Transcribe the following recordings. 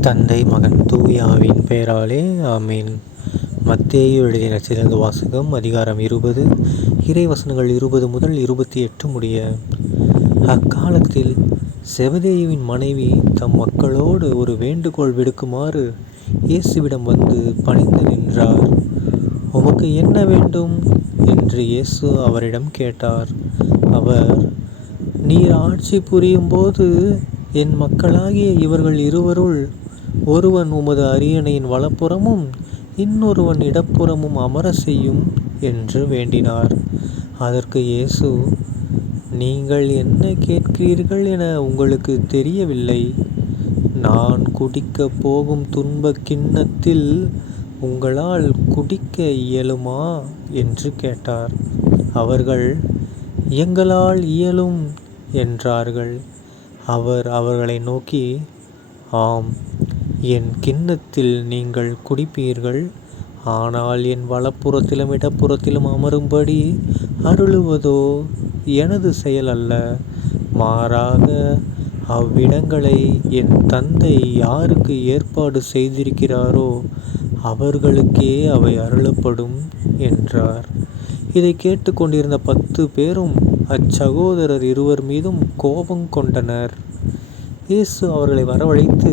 தந்தை மகன் தூயாவின் பெயராலே ஆமீன். மத்தேயு எழுதிய சிறந்த வாசகம் அதிகாரம் இருபது இறைவசனங்கள் இருபது முதல் இருபத்தி எட்டு முடிய. அக்காலத்தில் செவதேயுவின் மனைவி தம் மக்களோடு ஒரு வேண்டுகோள் விடுக்குமாறு இயேசுவிடம் வந்து பணிந்து நின்றார். உமக்கு என்ன வேண்டும்? என்று இயேசு அவரிடம் கேட்டார். அவர் நீர் ஆட்சி புரியும் போது என் மக்களாகிய இவர்கள் இருவருள் ஒருவன் உமது அரியணையின் வலப்புறமும் இன்னொருவன் இடப்புறமும் அமர செய்யும் என்று வேண்டினார். அதற்கு இயேசு நீங்கள் என்ன கேட்கிறீர்கள் என உங்களுக்கு தெரியவில்லை. நான் குடிக்கப் போகும் துன்ப கிண்ணத்தில் உங்களால் குடிக்க இயலுமா? என்று கேட்டார். அவர்கள் எங்களால் இயலும் என்றார்கள். அவர் அவர்களை நோக்கி ஆம் என் கிண்ணத்தில் நீங்கள் குடிப்பீர்கள். ஆனால் என் வலப்புறத்திலும் இடப்புறத்திலும் அமரும்படி அருளுவதோ எனது செயல் அல்ல. மாறாக அவ்விடங்களை என் தந்தை யாருக்கு ஏற்பாடு செய்திருக்கிறாரோ அவர்களுக்கே அவை அருளப்படும் என்றார். இதை கேட்டுக்கொண்டிருந்த பத்து பேரும் அச்சகோதரர் இருவர் மீதும் கோபம் கொண்டனர். இயேசு அவர்களை வரவழைத்து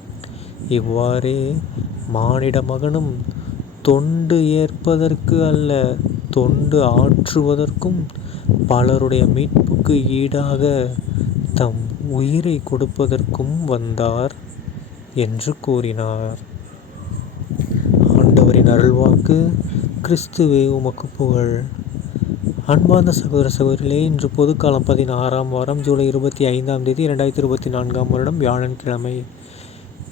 இவ்வாறே மானிட மகனும் தொண்டு ஏற்பதற்கு அல்ல தொண்டு ஆற்றுவதற்கும் பலருடைய மீட்புக்கு ஈடாக தம் உயிரை கொடுப்பதற்கும் வந்தார் என்று கூறினார். ஆண்டவரின் அருள்வாக்கு கிறிஸ்துவே உமக்கு புகழ். அன்பார்ந்த சகோதர சகோதரிகளே இன்று பொதுக்காலம் பதினாறாம் வாரம் ஜூலை இருபத்தி ஐந்தாம் தேதி இரண்டாயிரத்தி இருபத்தி நான்காம் வருடம் வியாழன் கிழமை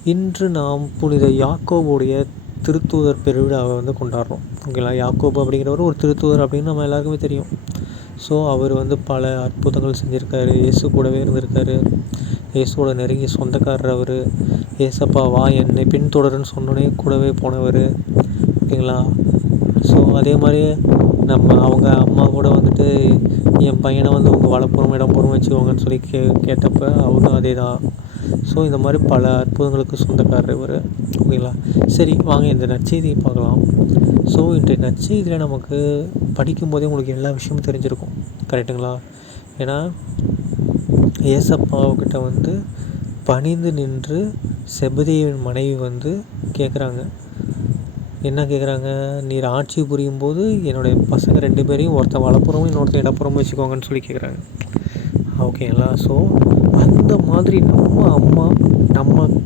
இன்று நாம் புனித யாக்கோபுடைய திருத்தூதர் பெருவிழாவை வந்து கொண்டாடுறோம். ஓகேங்களா? யாக்கோபு அப்படிங்கிறவர் ஒரு திருத்தூதர் அப்படின்னு நம்ம எல்லாருக்குமே தெரியும். ஸோ அவர் வந்து பல அற்புதங்கள் செஞ்சுருக்காரு. இயேசு கூடவே இருந்திருக்காரு. இயேசுவோட நெருங்கிய சொந்தக்காரர் அவர். ஏசப்பா வா என்னை பின்தொடருன்னு சொன்னோடனே கூடவே போனவர். ஓகேங்களா? ஸோ அதே மாதிரி நம்ம அவங்க அம்மா கூட வந்துட்டு என் பையனை வந்து உங்கள் வளப்புறம் போகிறோம் வச்சுக்கோங்கன்னு சொல்லி கே கேட்டப்போ அவரும் அதே தான் ஸோ இந்த மாதிரி பல அற்புதங்களுக்கு சொந்தக்காரர் இவர். ஓகேங்களா? சரி வாங்க இந்த நற்செய்தியை பார்க்கலாம். ஸோ இன்றைய நற்செய்தியில் நமக்கு படிக்கும்போதே உங்களுக்கு எல்லா விஷயமும் தெரிஞ்சிருக்கும். கரெக்டுங்களா ஏன்னா ஏசப்பாவுக்கிட்ட வந்து பணிந்து நின்று செபதியின் மனைவி வந்து கேட்குறாங்க என்ன கேட்குறாங்க நீர் ஆட்சி புரியும் போது என்னுடைய பசங்க ரெண்டு பேரையும் ஒருத்தன் வளப்புறமும் இன்னொருத்தன் இடப்புறமும் வச்சுக்கோங்கன்னு சொல்லி கேட்குறாங்க ஓகேங்களா? ஸோ அந்த மாதிரி நம்ம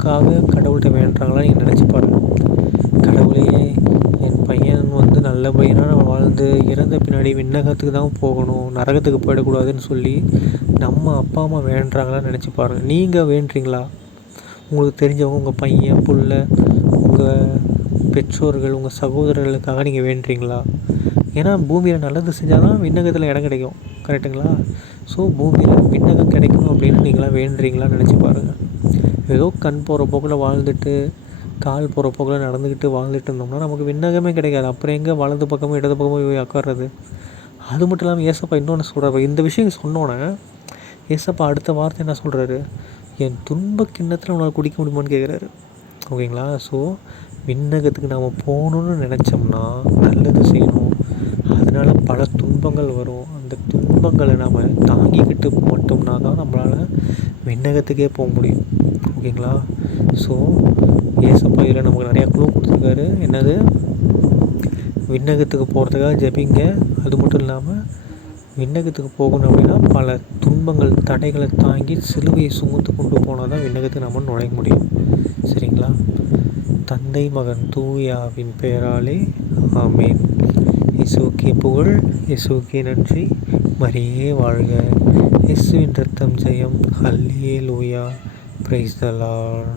எதுக்காக கடவுள்கிட்ட வேண்டுறாங்களா நீங்கள் நினச்சி பாருங்கள் கடவுளே என் பையன் வந்து நல்ல பையனாக நம்ம வாழ்ந்து இறந்த பின்னாடி விண்ணகத்துக்கு தான் போகணும் நரகத்துக்கு போயிடக்கூடாதுன்னு சொல்லி நம்ம அப்பா அம்மா வேண்டுறாங்களான்னு நினச்சி பாருங்கள் நீங்கள் வேண்டுறீங்களா? உங்களுக்கு தெரிஞ்சவங்க உங்கள் பையன் புள்ள உங்கள் பெற்றோர்கள் உங்கள் சகோதரர்களுக்காக நீங்கள் வேண்டுறீங்களா? ஏன்னா பூமியில் நல்லது செஞ்சால் தான் விண்ணகத்தில் இடம் கிடைக்கும். கரெக்டுங்களா ஸோ பூமியில் விண்ணகம் கிடைக்கணும் அப்படின்னு நீங்களாம் வேண்டுறீங்களான்னு நினச்சி பாருங்கள் ஏதோ கண் போகிற போக்கில் வாழ்ந்துட்டு கால் போகிற போக்கில் நடந்துக்கிட்டு வாழ்ந்துட்டு இருந்தோம்னா நமக்கு விண்ணகமே கிடைக்காது. அப்புறம் எங்கே வலது பக்கமும் இடது பக்கமும் போய் உட்கார்றது அது மட்டும் இல்லாமல் ஏசப்பா இன்னொன்று சொல்கிறார் இந்த விஷயம் சொன்னோன்னே ஏசப்பா அடுத்த வார்த்தை என்ன சொல்கிறாரு என் துன்ப கிண்ணத்தில் உன்னால் குடிக்க முடியுமான்னு கேட்குறாரு ஓகேங்களா? ஸோ விண்ணகத்துக்கு நாம் போகணுன்னு நினச்சோம்னா நல்லது செய்யணும். அதனால் பல துன்பங்கள் வரும். அந்த துன்பங்களை நாம் தாங்கிக்கிட்டு மட்டும்னா தான் நம்மளால் விண்ணகத்துக்கே போக முடியும். ஓகேங்களா? ஸோ ஏசப்பா இதில் நமக்கு நிறையா க்ளூ கொடுத்துருக்காரு. என்னது? விண்ணகத்துக்கு போகிறதுக்காக ஜபிங்க. அது மட்டும் இல்லாமல் விண்ணகத்துக்கு போகணும் அப்படின்னா பல துன்பங்கள் தடைகளை தாங்கி சிலுவையை சுமந்து கொண்டு போனால் தான் விண்ணகத்துக்கு நம்ம நுழைய முடியும். சரிங்களா? தந்தை மகன் தூயாவின் பெயராலே ஆமேன். இசுக்கே புகழ் இசுக்கே நன்றி. மரியே வாழ்க. இசுவின் ரத்தம் ஜெயம். ஹல்லே லூயா Praise the Lord.